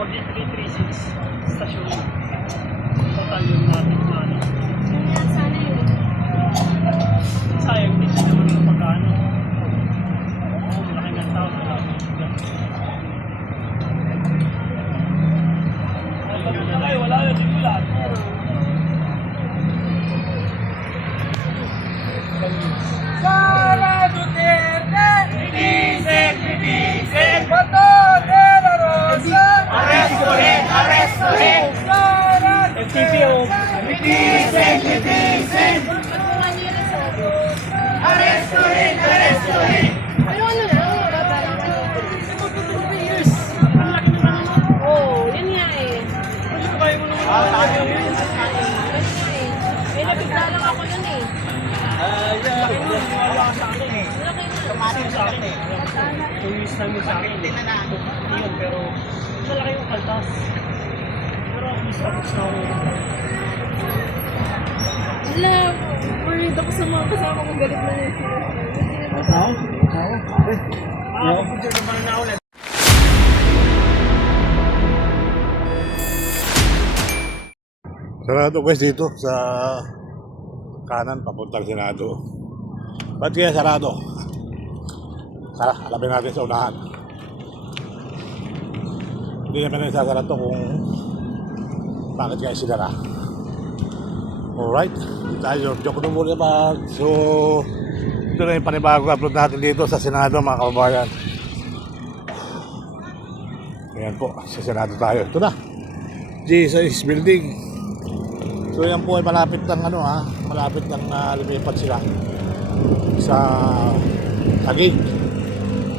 mag-336 stasyon. Total yung natin na ano. Sana yun. Sayang, hindi naman yung pagkano. Oo, malaki ng tao. Wala yun, hindi lahat. Sara Duterte! Bigising! Bigising! Bato de la Rosa! Arrestuhin! Arrestuhin! Sara FTPO. Bigising! Bigising! Arrestuhin! Arrestuhin! Pero ano na, wala parang ano. Years. Ang laki naman naman. Oo, yun nga eh. Ano kaya mo naman? Yun nga eh. Eh, nabigla lang ako nun eh. Wala sa akin eh. Malaki na. Tumating sa akin eh. 2 years lang yun sa akin. Yun, pero malaki yung kaltas. Pero at least tapos na ako. Wala. Worried ako sa mga kasama kong galit na yun. Makakapagpicture naman na ulit. Sarado guys dito sa kanan papuntang Senado. Ba't kaya sarado? Tara, alamin natin sa unahan. Hindi naman na sasara to kung bakit kaya sinara. Alright, tayo joke na muna ba? So, ito na yung panibagong upload natin dito sa Senado mga kababayan. Ayan po, sa Senado tayo. Ito na, Jesus Building. So yan po ay malapit ng malapit ng lumipat sila sa Taguig.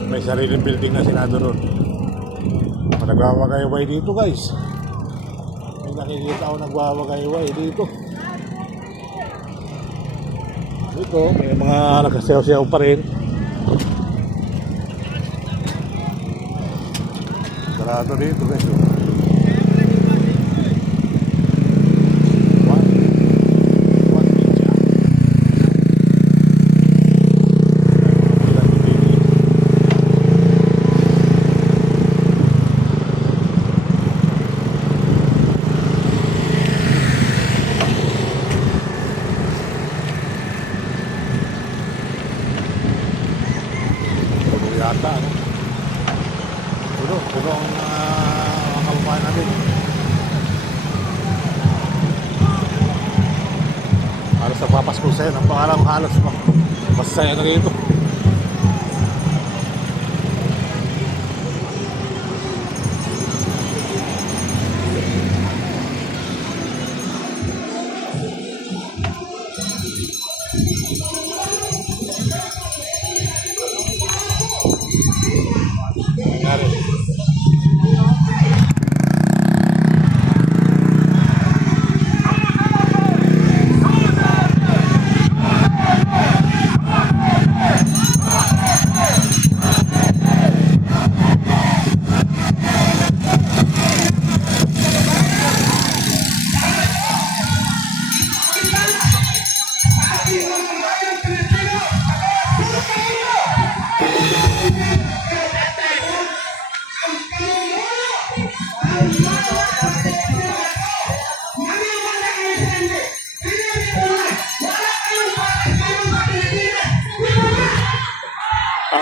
May sariling building na Senado ron. Nagwawagayway dito guys. May nakikita ako nagwawagayway dito. Dito may mga nagkasayaw-sayaw pa rin. Sarado dito guys. Yata, ano? Puno ang mga kababayan natin. Halos nagpapasko sa'yo, ang pangalang halos masaya na rito.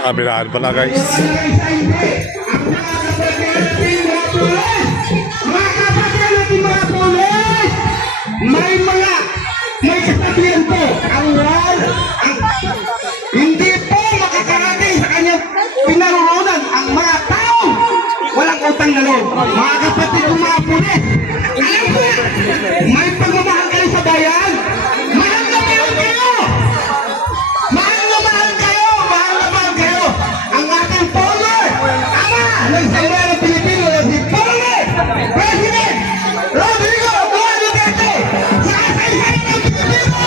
Kabilaan pala guys. May kasabihan po hindi po makakarating sa kanyang pinaroonan ang mga tao walang utang na loob. Mga kapatid ng mga pulis, alam mo may pagmamahal kayo sa bayan. Mahal na mahal kayo. Mahal na mahal kayo. Mahal na mahal kayo. Ang ating Polar, ama ng Sambayan ng Pilipino na si Polar President Rodrigo Duterte sa kasaysayan ng Pilipino.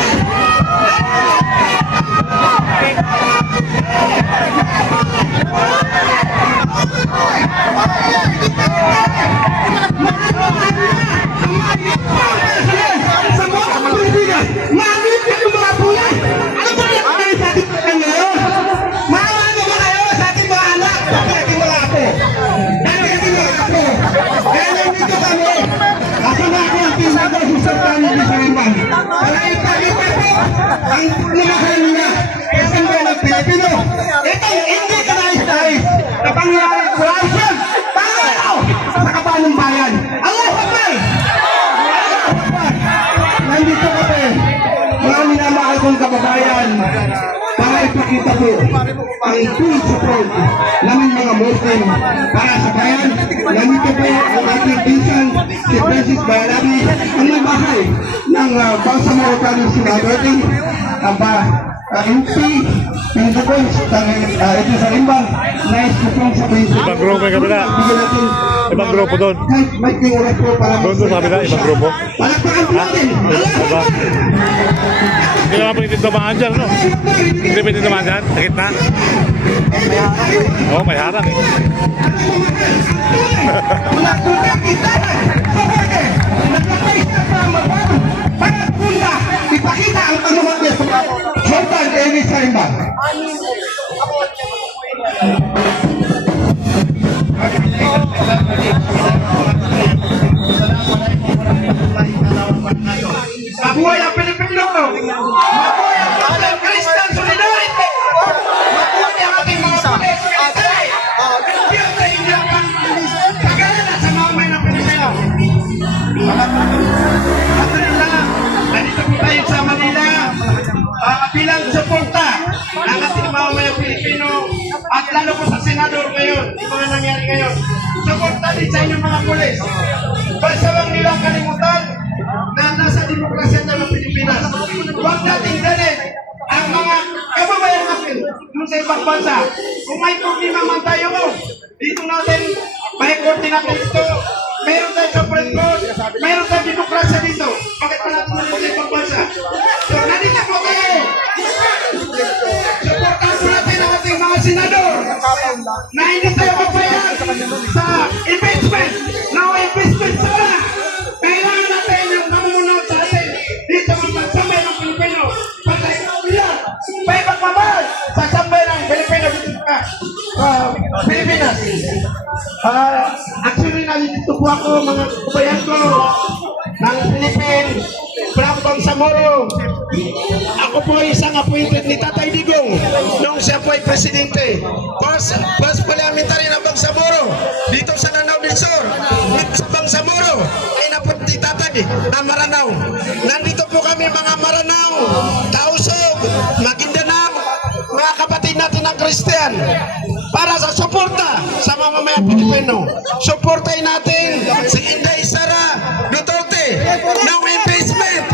ang lumahal niya sa sambayan ng Pilipino. Itong hindi ka nais-nais na pangyayaring corruption, pangayaw sa kabanang bayan. Allahu Akbar! Allahu Akbar! Nandito kami, mga minamahal kong kababayan, para ipakita po ang full support namin mga Muslim para sa bayan. Nandito po ang ating pinsan, si Francis Bayalabi, ang may bahay ng Bangsamoro Province Sinabati, ang MP, Pinagos, ito sa Limbang, nais ko pong sabihin sa Ibang grupo yung kabila. bigyan natin Ibang grupo doon. kahit may oras po para Doon sa kabila, ibang grupo. palakpakan po natin. Aba. Hindi naman pwede dumaan dyan, no? Hindi pwede dumaan dyan, sa gitna. Oo, may harang eh. Mga tulang kita sa huli, nagpapais na pa magbago para punta, ipakita ang tanungan niya sa Sultan Elvis Saimba. Mabuhay ang Pilipino! Mabuhay ang ating Christian Solidarity! Mabuhay ang ating mga pulis! Military! Binibiyot sa inyo ang kagana sa mga may ng Pilipino! Alhamdulillah, nandito po tayo sa Manila bilang suporta ng ating mga may Pilipino at lalo po sa Senador ngayon, yung mga nangyari ngayon. Suporta din sa inyong mga pulis. Basta lang nilang kalimutan na nasa demokrasya tayo ng Pilipinas. Huwag nating dalhin ang mga kababayan natin dun sa ibang bansa. Kung may problema man tayo dito natin, may korte natin dito, mayroon tayong Supreme Court, mayroon tayong demokrasya dito. Bakit pa natin natin sa ibang bansa? So, nandito po tayo. Supportan po natin ang ating mga senador na hindi tayo mabayag sa impeachment. No impeachment sana. Kailangan natin yung mamunod sa atin dito ang pagsambay ng Pilipino. Patay na umiyak. May pagmamahal sa sambay ng Pilipino dito sa Pilipinas. Actually, nalilito po ako mga kabayan ko ng Philippines, from Bangsamoro. Ako po ay isang appointed ni Tatay Digong nung siya po ay presidente. First parliamentary ng Bangsamoro dito sa Lanao del Sur. Dito sa Bangsamoro ay napunti Tatay na Maranao. Nandito po kami mga Maranao, Tausog, Maguindanao, mga kapatid natin ng Christian para sa suporta sa mamamayang Pilipino. Suportahin natin si Inday Sara Duterte. No impeachment.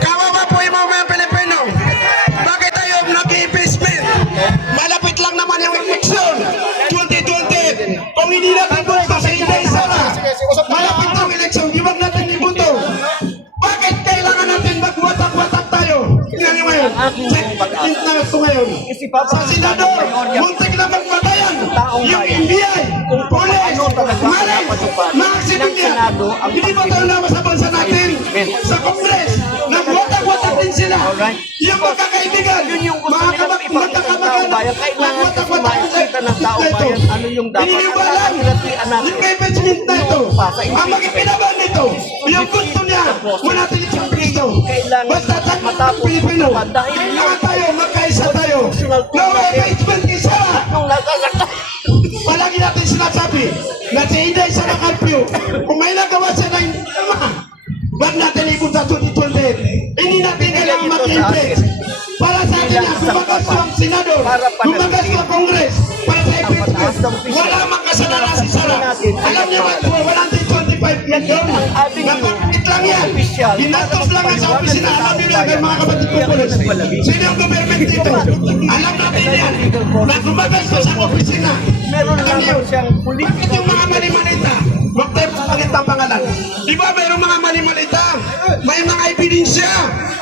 Kawawa po yung mamamayang Pilipino. Bakit tayo nag-impeachment? Malapit lang naman yung eleksyon 2020. Kung hindi natin gusto si Inday Sara, malapit ang eleksyon, di wag natin ibuto. Bakit kailangan natin magwatak-watak tayo? Tingnan niyo ngayon. Check na ito ngayon. Sa senador, muntik na magpatayan. Yung NBI, police, maris, mga civilian. Hindi ba tayo naman sa bansa natin? Sa Congress, nagwatak-watak din sila. Yung magkakaibigan, mga magkakamag-anak, nagwatak-watak din ano yung dapat Pininiwalan, yung impeachment na ito, ang mag-ipinaban nito, yung gusto niya, manatili sa Kristo. Basta ang Pilipino, lahat tayo, magkaisa tayo. No impeachment isa! Palagi natin sinasabi na si Inday sa nakalpyo, kung may nagawa siya ng tama, wag natin ibon sa 2020. Hindi natin kailangan mag-impeach. Para sa atin yan, kumagas ang senador, kumagas ang kongres, para sa impeachment. Wala makasalanan si Sara. Alam niyo ba, wala din 25 yan yun. Napakit lang yan. Ginastos lang sa opisina. Alam niyo yan, mga kapatid ko pulis. Sino yung government dito? Alam natin yan. Na kumagastos ang opisina. Meron naman siyang Bakit yung mga mali-malita? Huwag tayo papalit ang pangalan. Di ba mayroong mga mali-malita? May mga ebidensya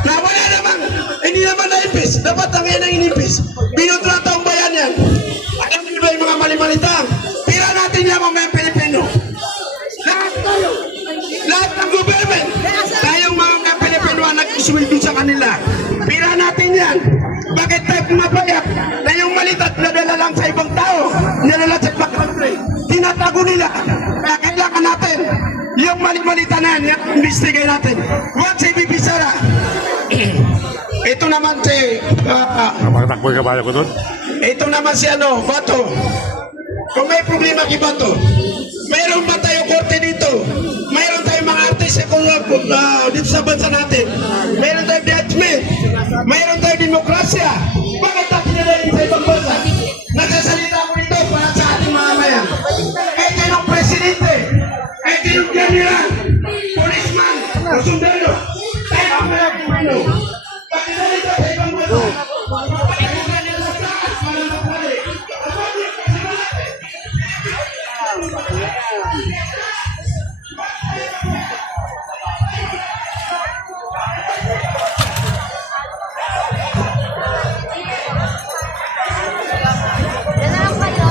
na wala naman, hindi naman na-impis. Dapat ang yan ang inimpis. Binutrata ang bayan yan. Alam niyo ba yung mga mali-malita? Pira natin yan mga Pilipino. Lahat tayo. Lahat ng government. Tayong mga Pilipino ang nag-isweldo sa kanila. Pira natin yan. Bakit tayo pumapayak na yung malitat nadala lang sa ibang tao, nadala sa ibang country, tinatago nila. Kaya kailangan natin yung mali-malita na yan, yung investigate natin. Huwag si Bibi Sara. Ito naman naman si Mga takbo yung kabayo ko doon. ito naman si Bato. Kung may problema kay Bato, mayroon ba tayo korte dito? Mayroon tayong mga artist kung dito sa bansa natin. Mayroon tayong judgment. Mayroon tayong demokrasya. Bakit natin nila sa ibang bansa? Nagsasalita ko dito para sa ating mga bayan. Kahit yung presidente, kahit yung general, policeman, o sundalo, tayo ang mga kumano. Bakit nalito sa ibang bansa? Yan na lang kayo.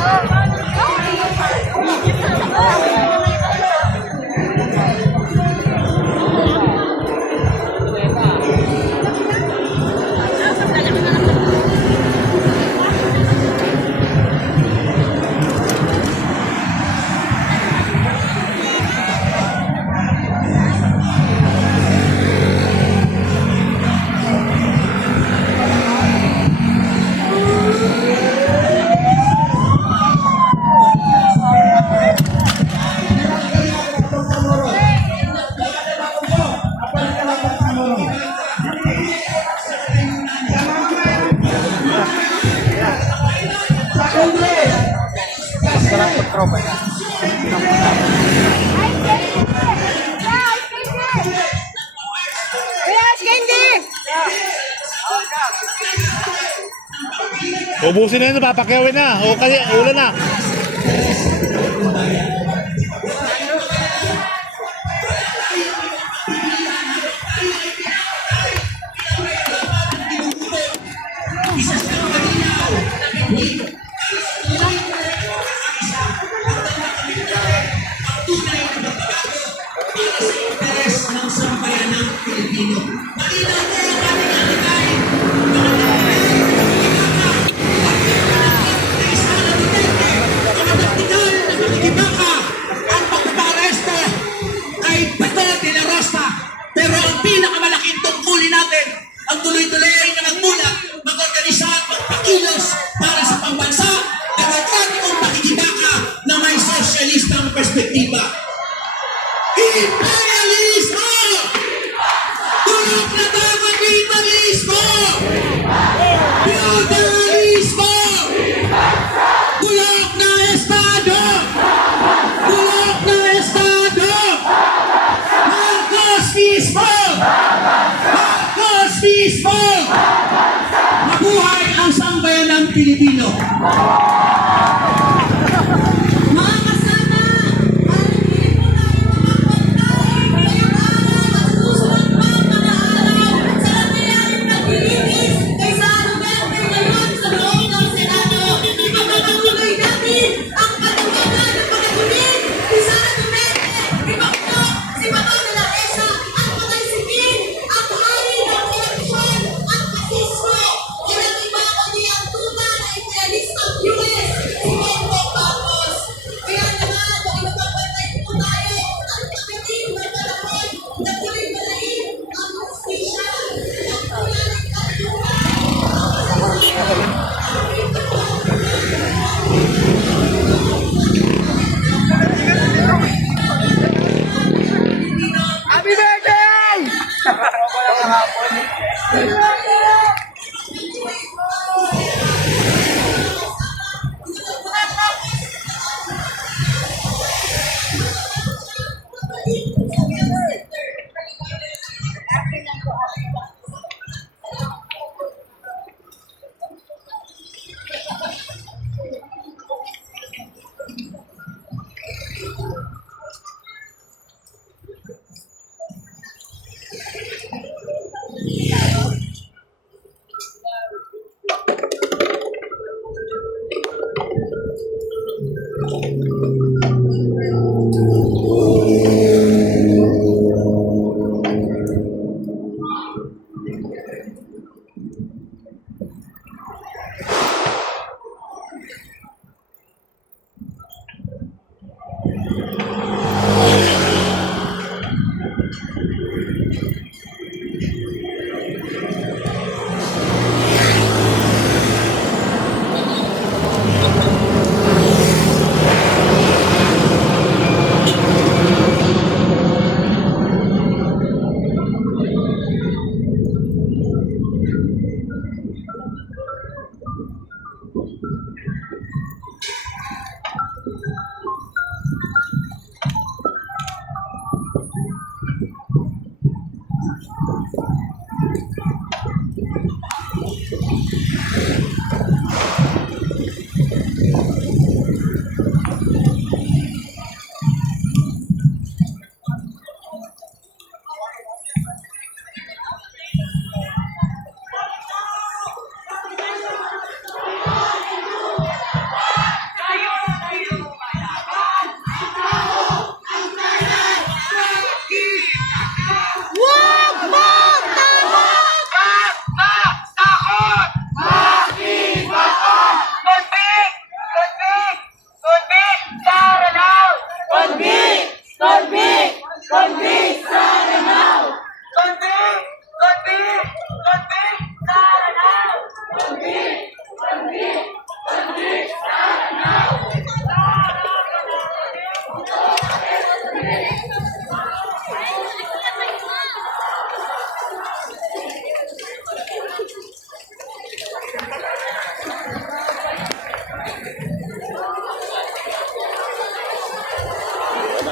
Ubusin na yun, papakyawin na. O kasi, ulan na. Pero ang pinakamalaking tungkulin natin, ang tuloy-tuloy na magmulat, mag-organisa at magpakilos para sa pambansa, demokratikong pakikibaka na may sosyalistang perspektiba. Imperialismo! Tulog na ba kapitalismo? Feudalismo! Bulok na estado! Bulok na estado! Marcosismo! Marcosismo! Mabuhay ang sambayanang Pilipino! Mga kasama, panaginip po tayo makakontay. Ngayong araw at susunod pang mga araw sa nangyayaring paglilitis kay Sara Duterte ngayon sa loob ng Senado. Ipagpapatuloy natin ang patawagan ng pagkagulit ni Sara Duterte, ipakto si Bato de la Mesa at pag-isipin ang hari ng korupsyon at pasismo. Walang iba kundi ang tunay na imperialistang US, si Bongbong Marcos. Kaya naman, kung ipagpapatay po tayo ang pakitin ng panahon na tuloy-balain ang hustisya ng tunay at tunay. Happy birthday!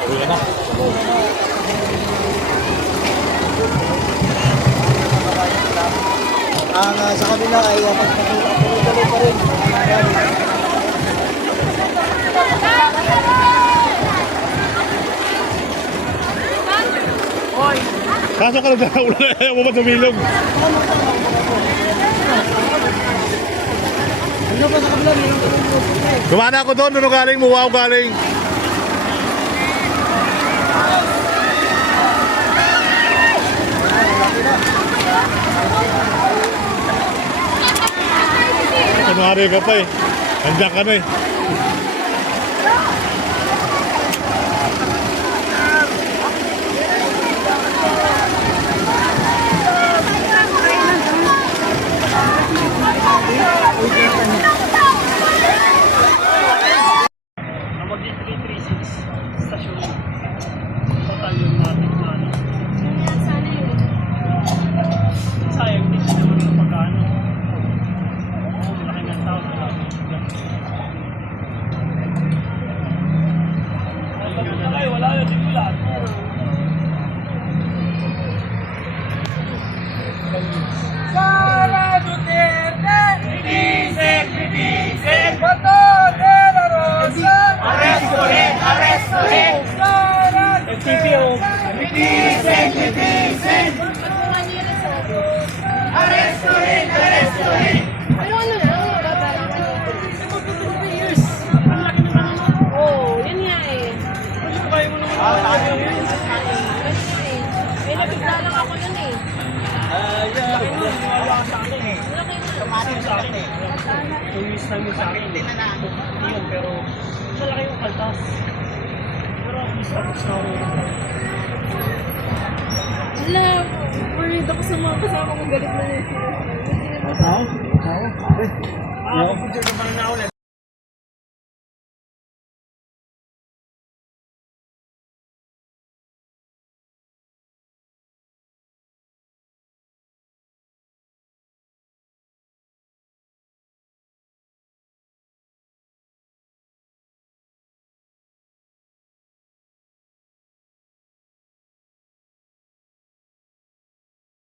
Uwi na. Ang sa kabila ay magpatuloy pa rin. Kaso ka na daw, ayaw mo ba tumilog? Ano pa sa kabila? Meron ka ng Dumana ako doon, doon galing mo, wow galing. Kunwari ka pa eh. Nandiyan ka na eh. Ang mag-336 stasyon. Total yung natin na ano. Sayang, hindi siya naman sa pag-ano. Oo, malaki ng tao. Ay, wala yun, di mo lahat. Sara Duterte! Bitisek! Bitisek! Bato de la Rosa! Arresto rin! Arresto rin! Sara FTPO. Bitisek! Bitisek! Arresto rin! Arresto rin! Pero ano lang, babalangan natin. Years. Ang laki naman naman. Oo, yun nga eh. Kaya mo naman wala yun. Yun nga eh. Eh, nabigla lang ako nun eh. Wala ka sa akin eh. Laki na. Tumasin sa akin eh. 2 years namin sa akin. Yun, pero malaki yung kaltas. Pero at least tapos na ako. Wala, worried ako sa mga kasama kong galit na yun. Ako, picture naman na ulit.